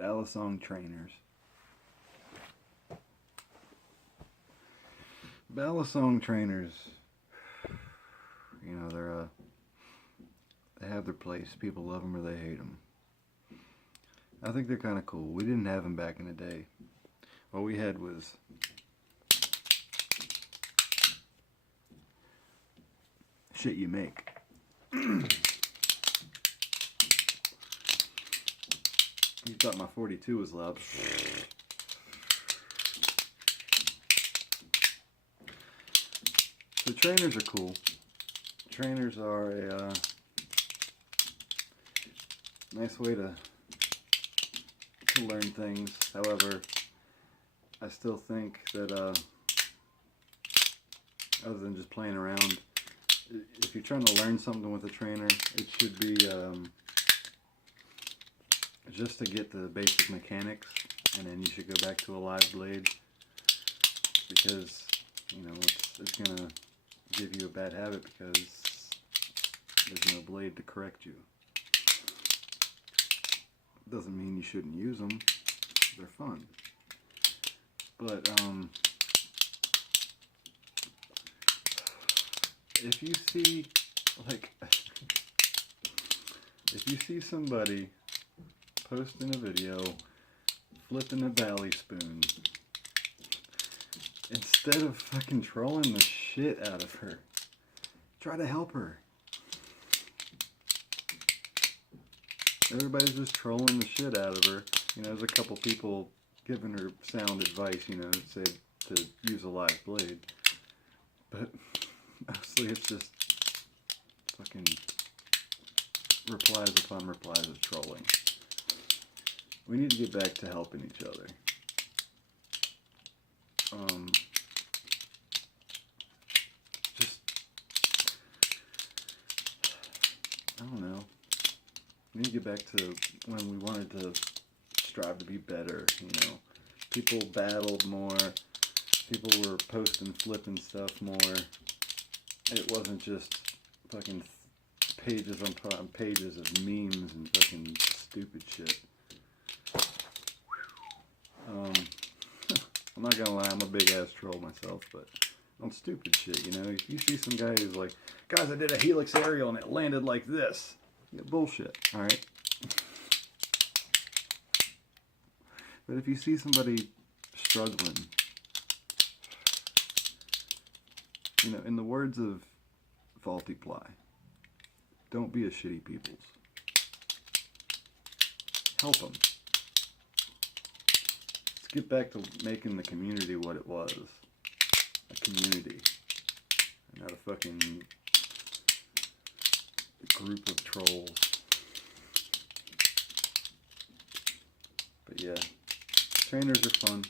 Balisong trainers. Balisong trainers, you know, they have their place. People love them or they hate them. I think they're kind of cool. We didn't have them back in the day. What we had was shit you make. You thought my 42 was loud. The trainers are cool. Trainers are a nice way to learn things. However, I still think that other than just playing around, if you're trying to learn something with a trainer, it should be just to get the basic mechanics, and then you should go back to a live blade, because you know it's gonna give you a bad habit because there's no blade to correct you. Doesn't mean you shouldn't use them. They're fun. But if you see if you see somebody posting a video flipping a bally spoon, instead of fucking trolling the shit out of her, try to help her. Everybody's just trolling the shit out of her. You know, there's a couple people giving her sound advice, you know, say to use a live blade. But mostly it's just fucking replies upon replies of trolling. We need to get back to helping each other. I don't know. We need to get back to when we wanted to strive to be better, you know. People battled more. People were posting, flipping stuff more. It wasn't just fucking pages on pages of memes and fucking stupid shit. I'm not gonna lie, I'm a big ass troll myself, but on stupid shit, you know. If you see some guy who's like, guys, I did a helix aerial and it landed like this. Yeah, bullshit, alright? But if you see somebody struggling, you know, in the words of Faulty Ply, don't be a shitty peoples. Help them. Let's get back to making the community what it was. A community. Not a fucking group of trolls. But yeah, trainers are fun.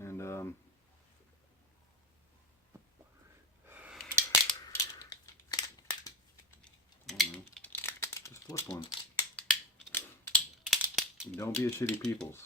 And I don't know, just flip one. Don't be a shitty peoples.